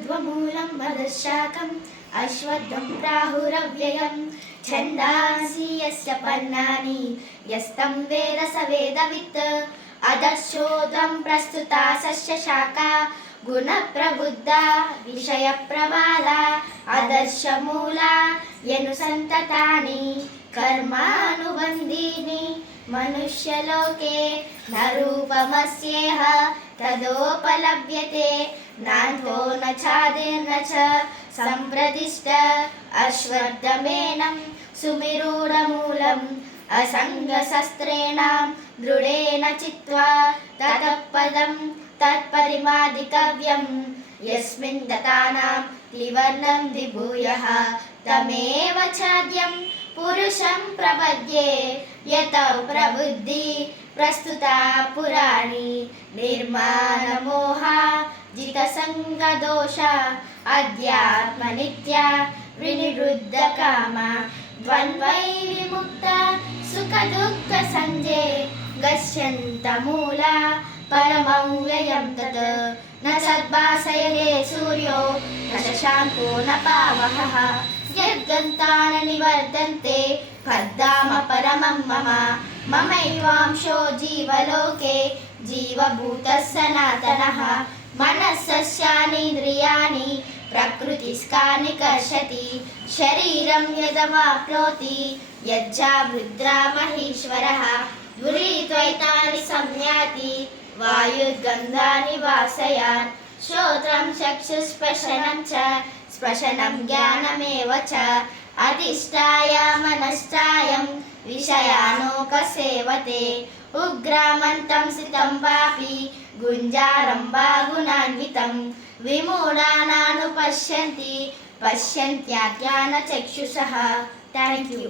ऊर्ध्वमूलं मदशाकम् अश्वत्थं प्राहुरव्ययं छन्दांसि यस्य पर्णानि यस्तं वेद स वेदवित् अधश्चोदं प्रस्तुता सस्यशाखा गुणप्रबुद्धा विषयप्रबाला अधर्षमूला यनुसन्ततानि कर्मानुबन्धीनि मनुष्यलोके न रूपमस्येह तदोपलभ्यते नान्तो न चादिर्न च सम्प्रदिष्ट अश्वत्थमेनं सुमिरूढमूलम् असङ्गशस्त्रेण दृढेन चित्वा ततः पदं तत्परिमादितव्यं यस्मिन् दत्तानां त्रिवर्णं द्विभूयः तमेव चाद्यं पुरुषं प्रपद्ये यतौ प्रबुद्धि प्रस्तुता पुराणी निर्माणमोहा जितसङ्गदोषा अध्यात्मनित्या विनिरुद्धकामा द्वन्द्वैर्विमुक्ता सुखदुःखसञ्जे गच्छन्तमूला परमं व्ययं तत् न सद्भासयते सूर्यो न शशाङ्को न पावकः यद्गन्तान निवर्तन्ते पद्धाम परमं मम ममैवांशो जीवलोके जीवभूतः सनातनः मनस्सस्यानीन्द्रियाणि प्रकृतिस्कानि कर्षति शरीरं यदवाप्नोति यज्जावृद्रा महेश्वरः दुरित्वैतानि संयाति वायुर्गन्धानि वासयात् श्रोत्रं चक्षुस्पर्शनं च स्पर्शनं ज्ञानमेव च अधिष्ठाय मनश्चायं विषयानोपसेवते उग्रामन्तं सितं वापि गुञ्जारं वा गुणान्वितं विमूढानानुपश्यन्ति पश्यन्त्याज्ञानचक्षुषः. Thank you.